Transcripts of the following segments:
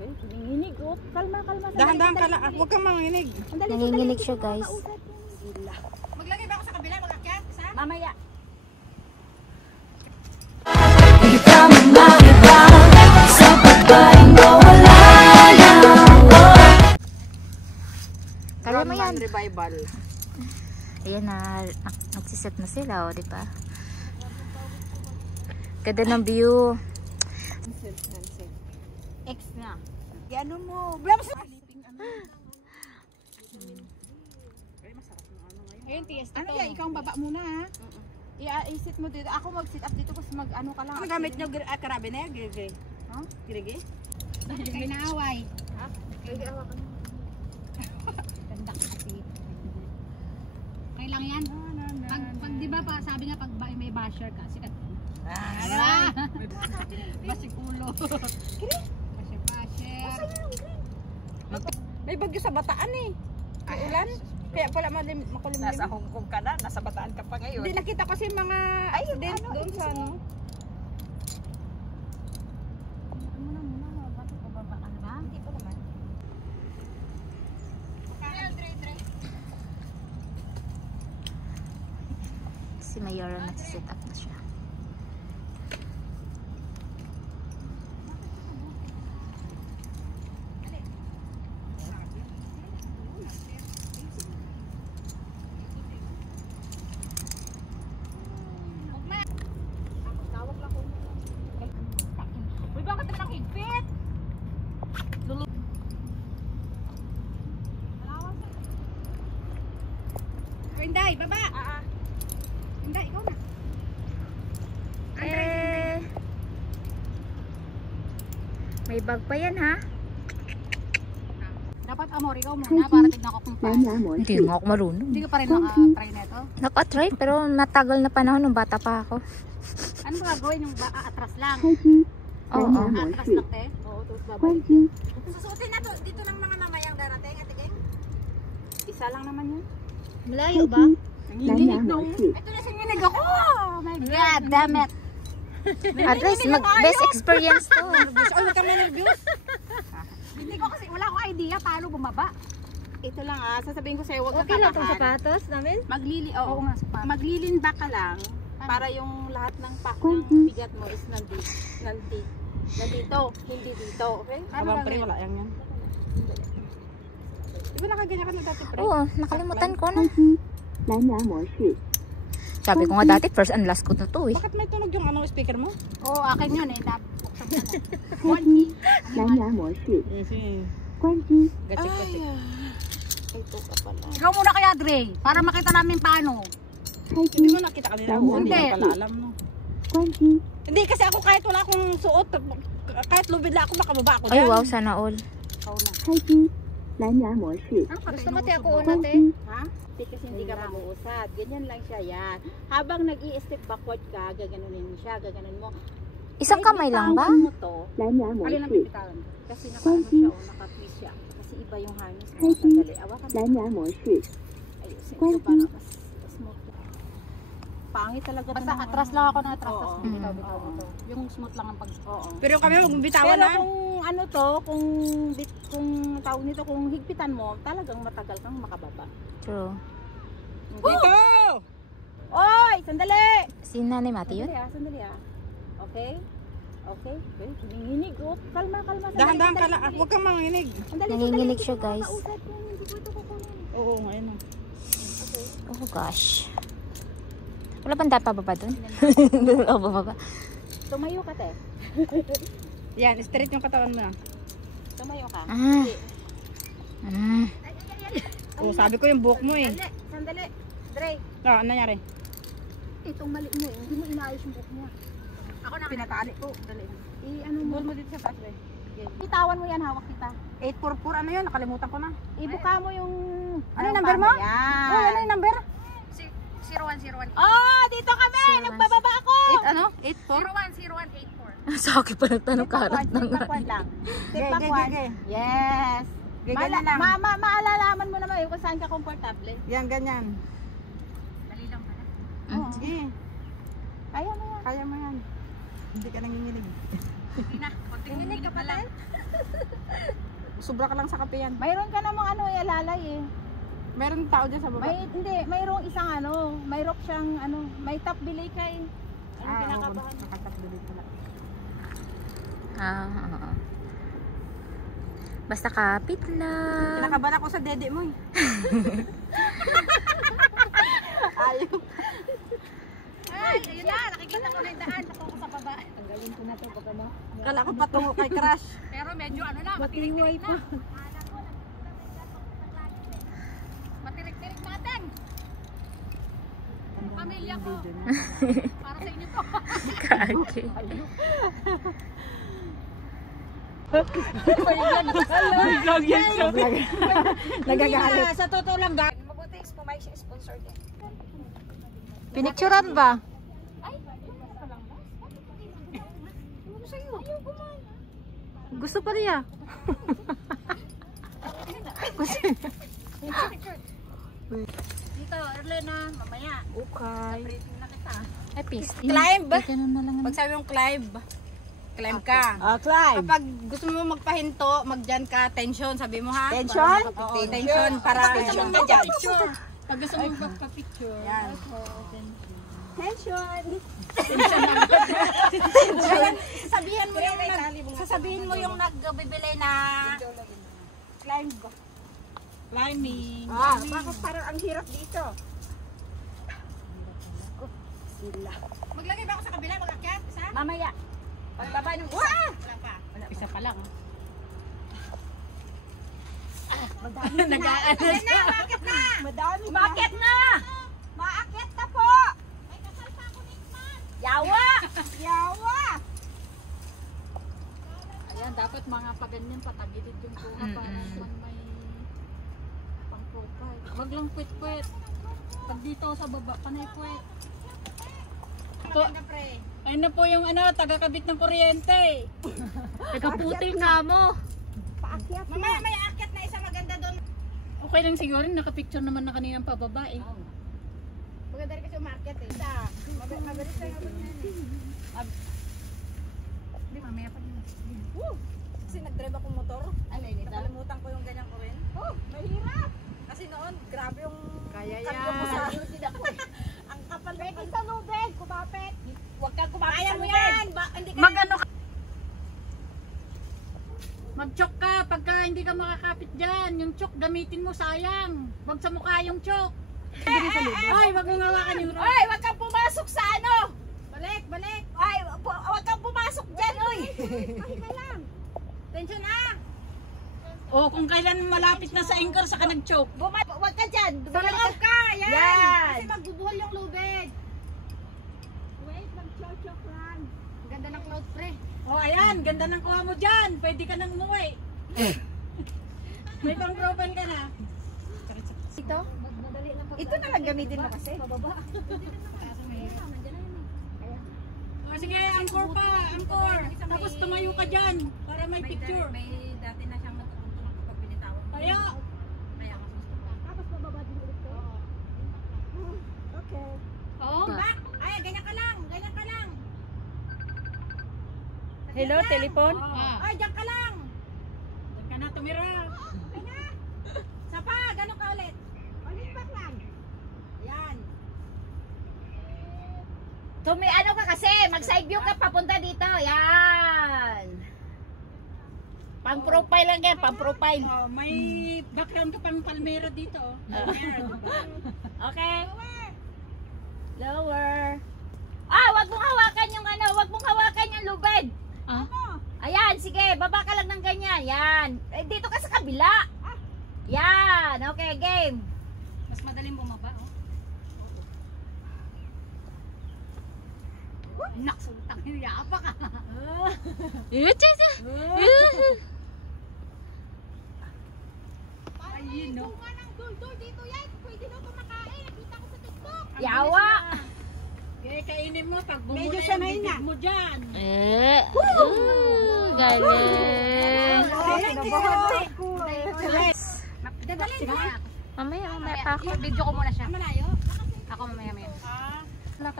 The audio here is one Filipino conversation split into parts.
Nanginginig, oh. Kalma. Dahan-dahan ka lang. Huwag kang manginginig. Nanginginig siya, guys. Maglagay ba ako sa kabila? Mag-akyat? Isa? Mamaya. Kaya mo yan. Revival. Ayan na, nagsiset na sila, o, diba? Ganda ng view. X na. Ano mo? Blabs! Ayun, tiest Ano yan? Ikaw ang baba muna, ha? I-sit mo dito. Ako mag-sit up dito kasi mag-ano ka lang. Ano gamit nyo? Karabiner? Girigay? Ha? Girigay? Kayo naaway. Ha? Girigay awa ka. Ganda kasi. Okay lang yan. Pag di ba pa, sabi nga pag may basher ka, sikat. Basig ulo. Basher. May bagyo sa Bataan eh. Ay, ulan? Kaya pala makulimlim. Nasa Hong Kong ka na, nasa Bataan ka pa ngayon. Hindi nakita kasi mga accident doon sa ano. Hindi pa naman. Si Mayora nagsiset up na siya. Uy, bakit naman ang higpit? Inday, baba! Inday, ikaw na. May bag pa yan, ha? Dapat amor, ikaw muna para tignan ko kung paano. Hindi nga ako marunong. Hindi ka pa rin naka-try nito? Nakatry, pero matagal na panahon nung bata pa ako. Ano ba gagawin yung atras lang? Oo. Atras lang, te? Oo, tapos babalik. Susuotin na to. Dito ng mga namayang darating, Ate Geng. Isa lang naman yun. Malayo ba? Nanginginig nung. Ito na singinig ako. Oh my God, damn it. At least, best experience to. Oh, huwag kami nervous. Hindi ko kasi, wala akong idea paano bumaba. Ito lang sasabihin ko sa'yo, huwag Okay lang itong kakabahan. sapatos namin? Oo nga, sapatos. Maglilin back ka lang para yung lahat ng pack ng bigat mo is nandito, hindi dito, okay? Habang pre, wala yan. Di ba nakaganyan ka na dati, pre? Oo, nakalimutan ko na. Sabi ko nga dati, first and last ko na to eh. Bakit may tunog yung speaker mo? Oo, akin yun eh. Buksan mo na. Gachik-gachik. Ito ka pala. Ikaw muna kaya, Dre, para makita namin paano. Hindi mo nakita kanila. Hindi Hindi. mo pala alam, no? Hindi, kasi ako kahit wala akong suot, kahit lubid lang ako, makababa ako Ay dyan. wow, sana all. Ikaw na. Gusto mo te ako una te? Ha? Kasi hindi ka mag-uusad. Ganyan lang siya yan. Habang nag-i-step backward ka, gaganunin mo siya, gaganon mo. Isang kamay lang ba? Mo to, alin ang pipitawan? Kasi naka-ano siya o naka-twist siya. Kasi iba yung harness mo. Sandali, awakan mo. Ayusin ko para mas smooth. Pangit talaga. Basta atras lang ako na atras. Tapos bitaw ito. Yung smooth lang ang pag... Pero kami magbitawan na. Pero kung ano to, kung tawag nito, kung higpitan mo, talagang matagal kang makababa. True. Dito! Oy! Sandali! Si Nanay Mati yun? Sandali. Okay? Okay? Nanginginig, oh. Kalma. Dahan-dahan ka lang. Huwag kang manginginig. Nanginginig siya, guys. Oo, ngayon. Oh gosh. Wala bang dapat bababa dun? Oo, bababa. Tumayo ka, te. Yan, straight yung katawan mo na. Tumayo ka. Oh, sabi ko yung buhok mo eh. Sandali. Dre. Ano nangyari? Itong mali mo, hindi mo inaayos yung buhok mo. Ako na Pinatali ko. Dali. Ano mo dito sa taas eh. Bitawan mo yan, hawak kita. 844 ano yun? Nakalimutan ko na. Ibuka mo yung... Ano yung number mo? Yan. Oh, ano yung number? 0101. Oh, dito kami! 01. Nagbababa ako! 8 ano? 010184. Sa akin pa nagtanong karat ng Backward lang. Step backward. Yes. Ganyan lang. Maalalaman mo naman kung saan ka komportable. Yan, ganyan. Dali lang pala. Oo. Sige. Kaya mo yan. Kaya mo yan. Hindi ka nanginginig. Hindi na. Konting ka pala. Sobra ka lang sa kape yan. Mayroon ka namang ano, alalay eh. Meron tao dyan sa baba? Hindi, mayroong isang ano, mayroon siyang ano, may top delay ka eh. Ano pinakabahan? Nakatop delay pala. Basta kapit lang. Kinakabahan ako sa dede mo eh. Ayaw. Ay, ayun na, nakikita ko na yung daan. Ako sa baba. Tanggalin ko na to pag ano. Kala ko patungo kay Crush. Pero medyo ano na, matirik-tirik na. Matirik-tirik natin. Pamilya ko. Para sa inyo po. Kaki. Vlog yan siya. Nagagalit. Sa totoo lang, mabuti pumayag siya sponsor din. Pinicturan ba? Gusto pa niya. Dito, Erlena, mamaya. Okay. Briefing na kita. Ay, peace. Climb. Ganun na lang. Pag sabi mong climb, climb ka. Climb. Kapag gusto mo magpahinto, magdyan ka, tension, sabi mo ha? Tension? Oo, tension. Para tension ka dyan. Pag gusto mo magpa-picture. Yan. Tension. Sasabihin mo yung nagbibili na climb. Climbing. Bakit parang ang hirap dito? Maglagay ba ako sa kabila, mag-akyat? Isa? Mamaya. Pagbaba ng isa. Wala pa. Isa pa lang. Nag-aano siya. Bakit na? Madami. Umakit na! Maakit na po! May kasal pa ako next month. Yawa! Yawa! Ayan, dapat mga paganyan patagilid yung kuha para naman may pang-profile. Wag lang kwit-kwit. Pag dito sa baba, panay kwit. Ayun na po yung ano, taga-kabit ng kuryente. Nagkaputing nga mo. Paakyat na. Mamaya may akyat na isa maganda doon. Okay lang siguro, nakapicture naman na kaninang pababa eh. Maganda rin kasi umakyat eh. Isa. Mabilis tayo nga Hindi, mamaya pa din. Kasi nag-drive akong motor. Ano yun ito? Nakalimutan ko yung ganyang kurin. Oh, mahirap! Kasi noon, grabe yung kambyo ko sa ang kapal na Pwede sa lubed, kumapit. Huwag kang kumapit Kaya sa mo lubed. yan. Hindi ka Mag-ano ka? Mag-chok ka pagka hindi ka makakapit dyan. Yung chok gamitin mo, sayang. Huwag sa mukha yung chok. Ay, wag mong hawakan yung rope. Ay, wag kang pumasok sa ano. Balik, balik. Ay, wag kang pumasok dyan, oy. Ay, ka lang. Tensyon na. O, kung kailan malapit na sa anchor, saka nag-choke. Wag ka dyan. Sa loob ka. Yan. Kasi magbubuhol yung lubid. Wait, mag-choke lang. Ganda ng cloud pre. O, ayan, ganda ng kuha mo dyan. Pwede ka nang umuwi. May pang-profile ka na. Ito? Madali lang. Ito na lang gamitin mo kasi. Pababa. O, sige, anchor pa, anchor. Tapos tumayo ka dyan para may picture. May dati na siyang natutuntun kapag binitawan. Kaya, Kaya ako susunod. Tapos bababa din ulit ko. okay. Oo. Back. Ay, ganyan ka lang. Ganyan ka lang. Hello, telephone? Ay, diyan ka lang. Diyan ka na tumira. Ay na. Sapa, ganun ka ulit. Ulit back lang. Yan. Ano ka kasi, mag-side view ka papunta dito. Yan. Pang-profile lang yan, pang-profile. Oh, may background ka pang palmera dito. Oh. Palmera, diba? Okay. Lower. Wag mong hawakan yung ano, wag mong hawakan yung lubid. Ayan, sige, baba ka lang ng ganyan. Yan. Dito ka sa kabila. Yan, okay, game. Mas madaling bumaba, oh. Naksuntang hiyapa ka. Ayun, no? Kung anong dul-dul dito yan, pwede na kumakain. Nakita ko sa TikTok. Yawa. Kaya kainin mo pag bumula yung bibig mo dyan. Galing. Dadalhin mo. Mamaya pa ako. Video ko muna siya. Malayo? Ako mamaya-maya.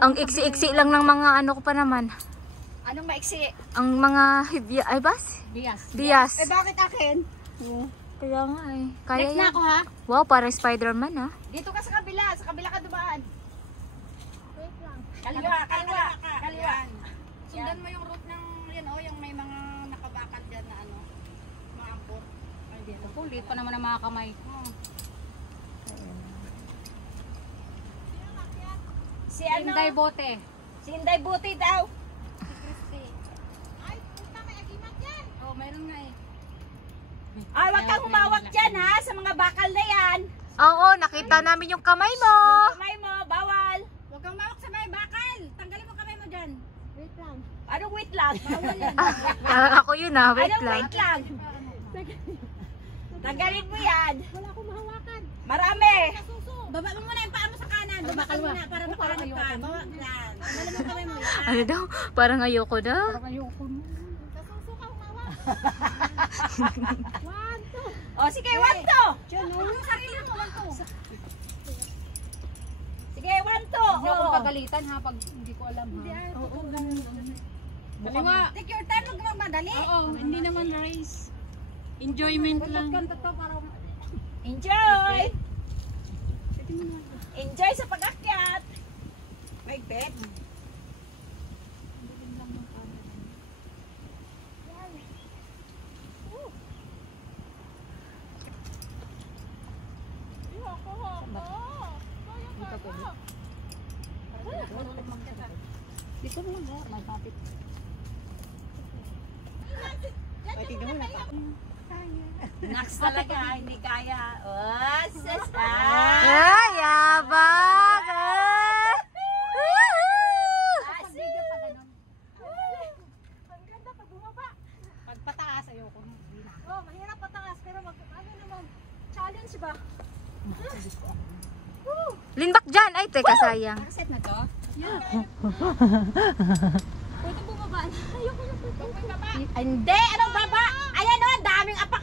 Ang iksi-iksi lang ng mga ano ko pa naman. Anong maiksi? Ang mga ay bas? Bias. Bias. Bakit akin? Kaya nga eh. Kaya Next na yan. ako ha. Wow, parang Spider-Man ah. Dito ka sa kabila ka dumaan. Kaliwa, kaliwa, kaliwa. Sundan mo yung route ng, yan o, yung may mga nakabakal dyan na ano, mga ampor. Ay, dito. Kulit pa naman ang mga kamay. Si ano? Inday bote. Si Inday Buti daw. Ay, puta, may agimat yan. Oh, mayroon nga eh. Ay, wag kang humawak dyan ha, sa mga bakal na yan. Oo, nakita namin yung kamay mo. Yung kamay mo, bawal. Huwag kang mawak sa may bakal. Tanggalin mo kamay mo dyan. Wait lang. Anong wait lang? Bawal yan. Parang ako yun ah, wait Anong lang. wait lang? Tanggalin mo yan. Wala akong mahawakan. Marami. Baba mo muna yung paa mo sa kanan. Baba ka muna para makahanap ka. Bawa yan. Tanggalin mo kamay mo yan. Ano daw? Parang ayoko daw. Ayoko mo. Kasuso ka humawak. One, two. O sige, one to. Diyan, yung sarili mo. One, two. Sige, one to. Hindi ako pagalitan ha pag hindi ko alam ha. Oo, Daliwa. Take your time, huwag magmadali. Oo, hindi naman race. Enjoyment lang. Enjoy. Enjoy sa pag-akyat. May bed. Dito mo lang ha, may topic. Next talaga, hindi kaya. Oh, sis. Ay, yabang! Ah! Woohoo! Video pa ganun. Ang ganda pag bumaba. Pag pataas, ayoko. Oh, mahirap pataas pero ano naman, challenge ba? Linbak dyan. Ay, teka, sayang. Nakaset na to? Pwede bumaba. Ayoko na pwede. Hindi, anong baba? Ayan o, daming apak